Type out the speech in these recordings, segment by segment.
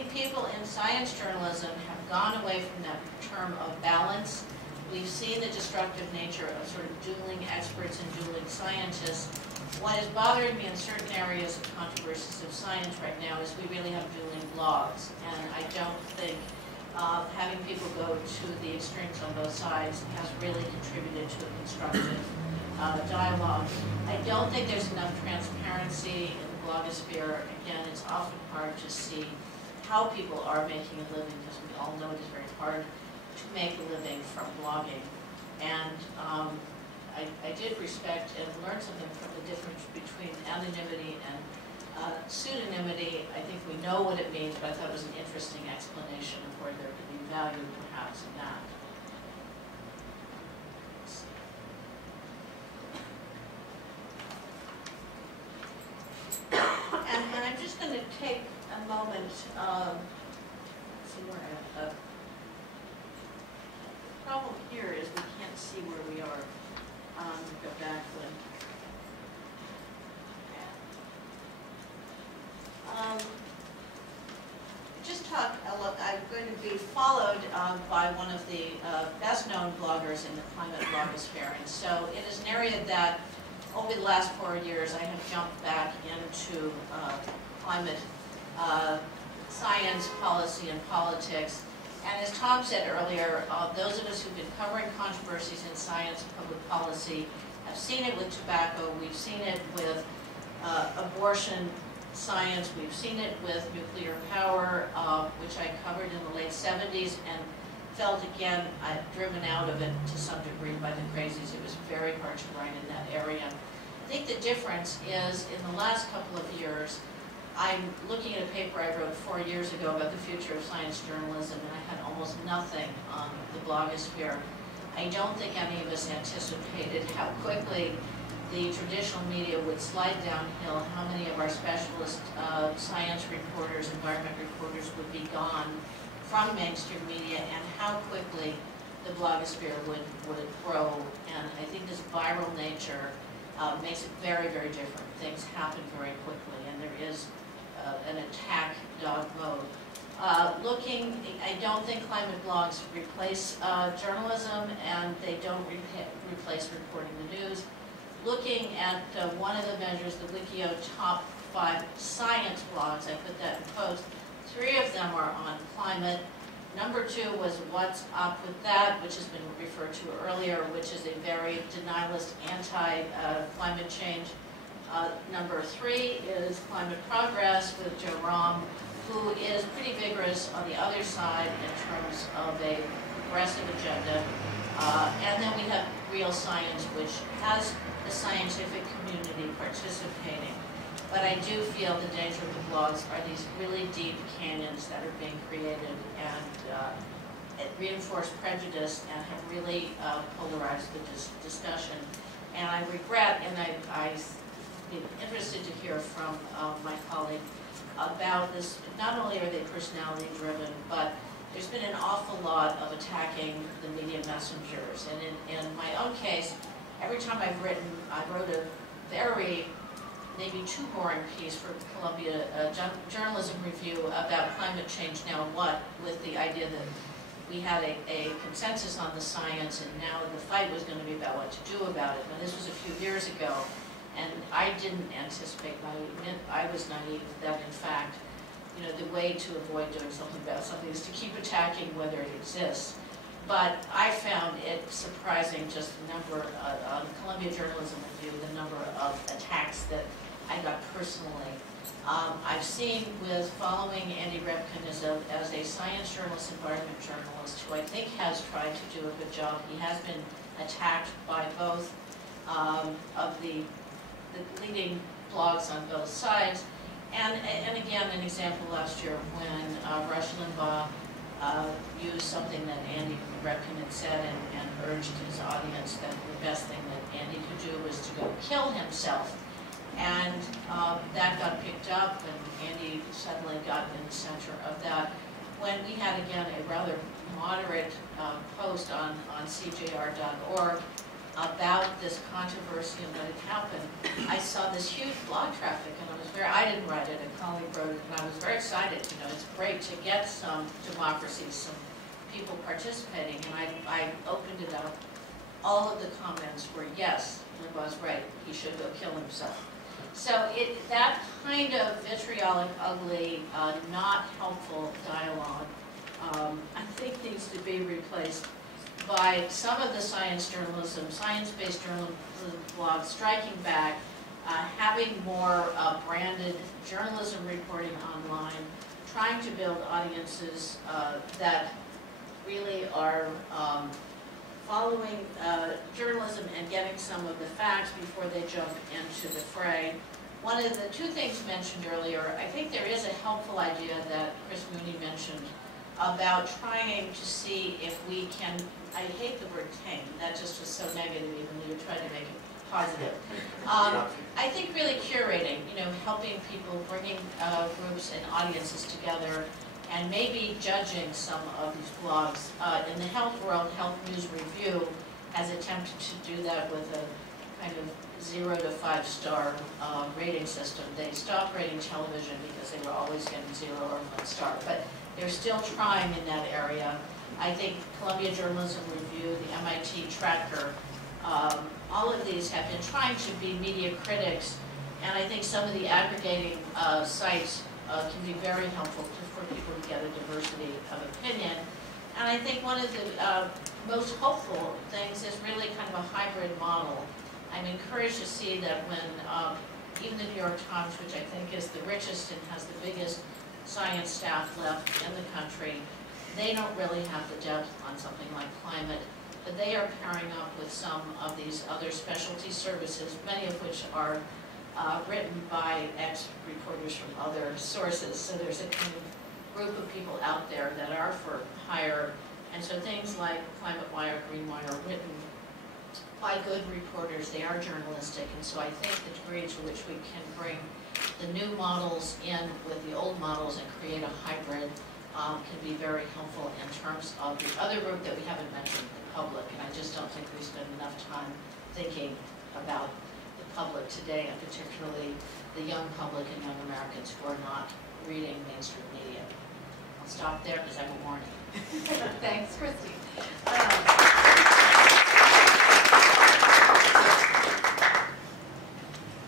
think people in science journalism have gone away from that term of balance. We've seen the destructive nature of sort of dueling experts and dueling scientists. What is bothering me in certain areas of controversies of science right now is we really have dueling blogs, and I don't think having people go to the extremes on both sides has really contributed to a constructive dialogue. I don't think there's enough transparency in the blogosphere. Again, it's often hard to see how people are making a living, because we all know it is very hard to make a living from blogging. And I did respect and learn something from the difference between anonymity and pseudonymity. I think we know what it means, but I thought it was an interesting explanation of where there could be value perhaps in that. And I'm just going to take a moment, let's see where the problem here is we can't see where we are. Go back then. Just talk, I'm going to be followed by one of the best-known bloggers in the climate blogosphere, and so it is an area that over the last 4 years I have jumped back into climate science, policy, and politics. And as Tom said earlier, those of us who've been covering controversies in science and public policy have seen it with tobacco, we've seen it with abortion science, we've seen it with nuclear power, which I covered in the late 70s and felt again driven out of it to some degree by the crazies. It was very hard to write in that area. I think the difference is in the last couple of years, I'm looking at a paper I wrote 4 years ago about the future of science journalism, and I had almost nothing on the blogosphere. I don't think any of us anticipated how quickly the traditional media would slide downhill, how many of our specialist science reporters, environment reporters would be gone from mainstream media, and how quickly the blogosphere would grow. And I think this viral nature makes it very, very different. Things happen very quickly, and there is an attack dog mode. I don't think climate blogs replace journalism, and they don't replace reporting the news. Looking at one of the measures, the Wikio top 5 science blogs, I put that in post. 3 of them are on climate. Number 2 was What's Up With That, which has been referred to earlier, which is a very denialist anti-climate change. Number 3 is Climate Progress with Romm, who is pretty vigorous on the other side in terms of a progressive agenda. And then we have Real Science, which has the scientific community participating. But I do feel the danger of the blogs are these really deep canyons that are being created and reinforce prejudice and have really polarized the discussion. And I regret, and I'd be interested to hear from my colleague about this. Not only are they personality driven, but there's been an awful lot of attacking the media messengers. And in my own case, every time I've written, I wrote a very, maybe too boring piece for Columbia Journalism Review about climate change now what, with the idea that we had a consensus on the science and now the fight was going to be about what to do about it. Now this was a few years ago, and I didn't anticipate, I was naive that in fact, you know, the way to avoid doing something about something is to keep attacking whether it exists. But I found it surprising just the number, on Columbia Journalism Review, the number of attacks that I got personally. I've seen with following Andy Repkin as a science journalist, environment journalist, who I think has tried to do a good job. He has been attacked by both of the leading blogs on both sides. And again, an example last year when Rush Limbaugh used something that Andy Repkin had said and urged his audience that the best thing that Andy could do was to go kill himself. And that got picked up, and Andy suddenly got in the center of that. When we had, again, a rather moderate post on CJR.org about this controversy and what had happened, I saw this huge blog traffic, and I didn't write it, a colleague wrote it, and I was very excited. It's great to get some democracy, some people participating, and I opened it up. All of the comments were, yes, Limbaugh's right, he should go kill himself. So that kind of vitriolic, ugly, not helpful dialogue, I think needs to be replaced by some of the science journalism, science-based journalism blogs striking back, having more branded journalism reporting online, trying to build audiences that really are following journalism and getting some of the facts before they jump into the fray. One of the two things mentioned earlier, I think there is a helpful idea that Chris Mooney mentioned about trying to see if we can, I hate the word tame, that just was so negative even though you're trying to make it positive. I think really curating, helping people, bringing groups and audiences together, and maybe judging some of these blogs. In the health world, Health News Review has attempted to do that with a kind of 0 to 5 star rating system. They stopped rating television because they were always getting 0 or 1 star, but they're still trying in that area. I think Columbia Journalism Review, the MIT Tracker, all of these have been trying to be media critics, and I think some of the aggregating sites can be very helpful for people to get a diversity of opinion. And I think one of the most hopeful things is really kind of a hybrid model. I'm encouraged to see that when even the New York Times, which I think is the richest and has the biggest science staff left in the country, they don't really have the depth on something like climate, but they are pairing up with some of these other specialty services, many of which are written by ex-reporters from other sources. So there's a kind of group of people out there that are for hire, and so things like Climate Wire, Green Wire are written by good reporters. They are journalistic, and so I think the degree to which we can bring the new models in with the old models and create a hybrid can be very helpful in terms of the other group that we haven't mentioned, the public, and I just don't think we spend enough time thinking about the public today, and particularly the young public and young Americans who are not reading mainstream media. I'll stop there because I have a warning. Thanks, Cristine.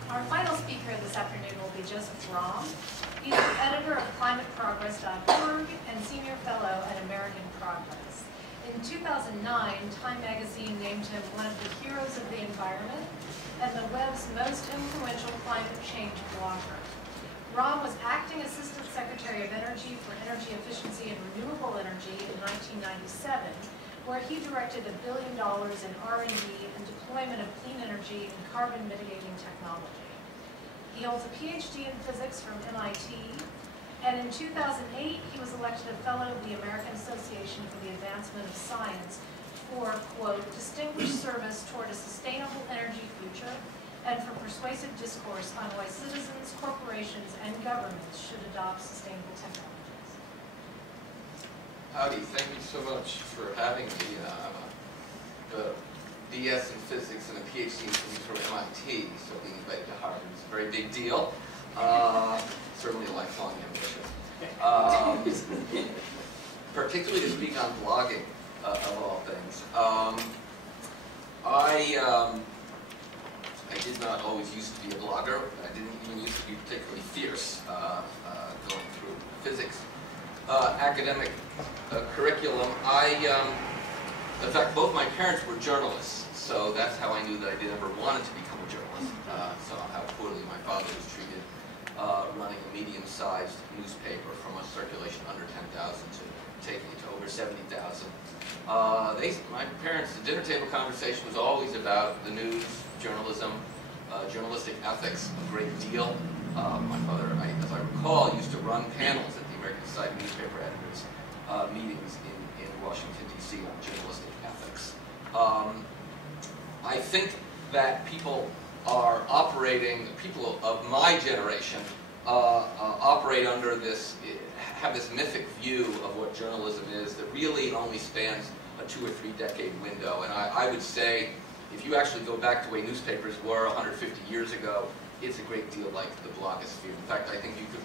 Our final speaker this afternoon will be Joseph Romm. He's the editor of ClimateProgress.org and senior fellow at American Progress. In 2009, Time magazine named him one of the heroes of the environment and the web's most influential climate change blogger. Romm was acting Assistant Secretary of Energy for Energy Efficiency and Renewable Energy in 1997, where he directed $1 billion in R&D and deployment of clean energy and carbon mitigating technology. He holds a PhD in physics from MIT, and in 2008 he was elected a Fellow of the American Association for the Advancement of Science for, quote, distinguished service toward a sustainable energy future and for persuasive discourse on why citizens, corporations, and governments should adopt sustainable technologies. Howdy, thank you so much for having me. The BS in physics and a PhD from MIT, so being invited to Harvard is a very big deal. Certainly a lifelong ambition. Particularly to speak on blogging, of all things. I did not always used to be a blogger. I didn't even used to be particularly fierce going through physics. Academic curriculum. In fact, both my parents were journalists, so that's how I knew that I did ever wanted to become a journalist. Saw how poorly my father was treated running a medium-sized newspaper from a circulation under 10,000 to taking it to over 70,000. My parents, the dinner table conversation was always about the news, journalism, journalistic ethics a great deal. My father, as I recall, used to run panels at the American Society of Newspaper Editors meetings in Washington, D.C. on journalistic ethics. I think that people are operating, people of my generation operate under this, have this mythic view of what journalism is that really only spans a 2 or 3 decade window. And I would say if you actually go back to the way newspapers were 150 years ago, it's a great deal like the blogosphere. In fact, I think you could